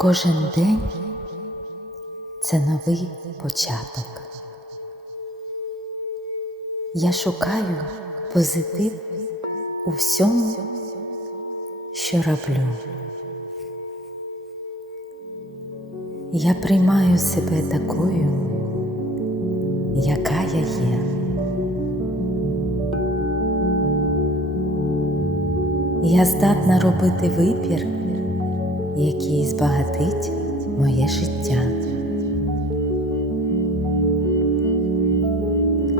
Кожен день це новий початок. Я шукаю позитив у всьому, що роблю. Я приймаю себе такою, яка я є. Я здатна робити вибір, який збагатить моє життя.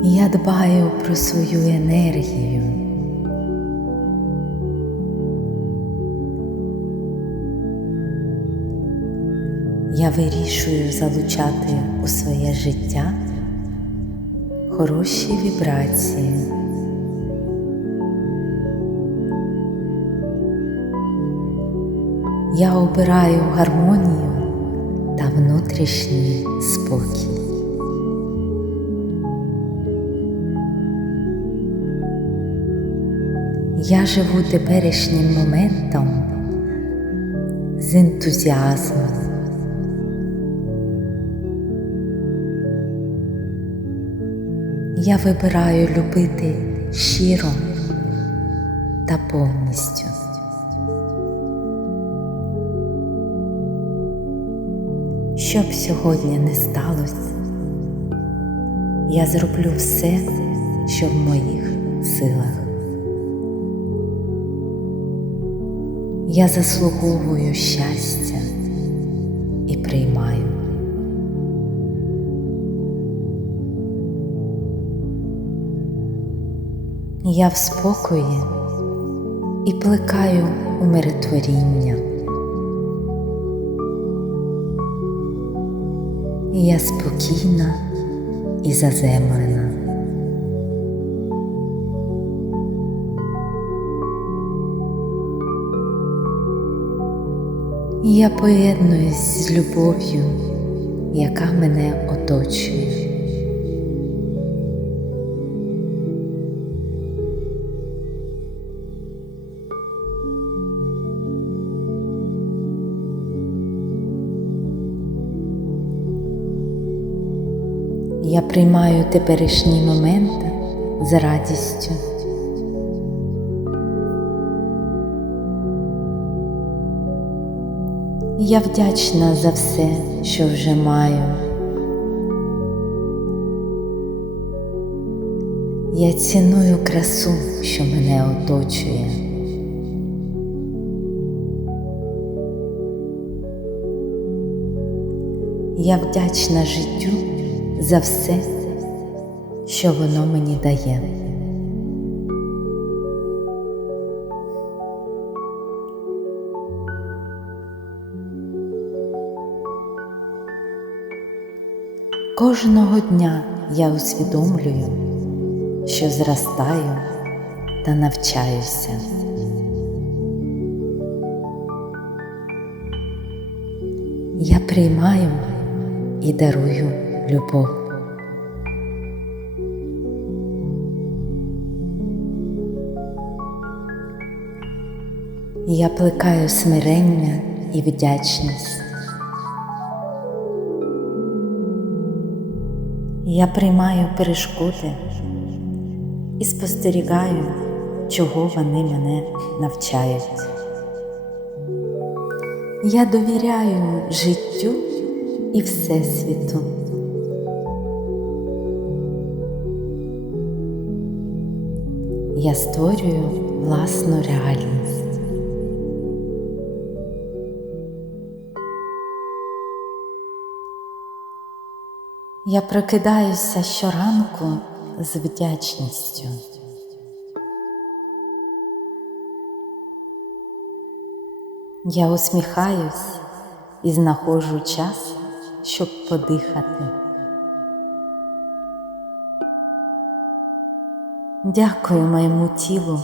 Я дбаю про свою енергію. Я вирішую залучати у своє життя хороші вібрації. Я обираю гармонію та внутрішній спокій. Я живу теперішнім моментом з ентузіазмом. Я вибираю любити щиро та повністю. Що б сьогодні не сталося, я зроблю все, що в моїх силах. Я заслуговую щастя і приймаю. Я в спокої і плекаю умиротворіння. Я спокійна і заземлена. Я поєднуюсь з любов'ю, яка мене оточує. Я приймаю теперішній момент з радістю. Я вдячна за все, що вже маю. Я ціную красу, що мене оточує. Я вдячна життю за все, що воно мені дає. Кожного дня я усвідомлюю, що зростаю та навчаюся. Я приймаю і дарую любов. Я плекаю смирення і вдячність. Я приймаю перешкоди і спостерігаю, чого вони мене навчають. Я довіряю життю і Всесвіту. Я створюю власну реальність. Я прокидаюся щоранку з вдячністю. Я усміхаюсь і знаходжу час, щоб подихати. Дякую моєму тілу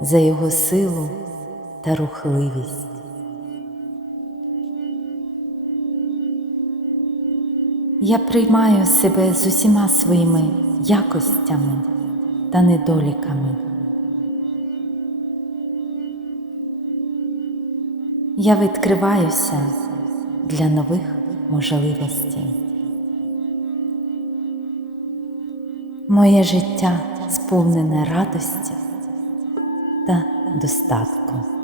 за його силу та рухливість. Я приймаю себе з усіма своїми якостями та недоліками. Я відкриваюся для нових можливостей. Моє життя сповнене радості та достатку.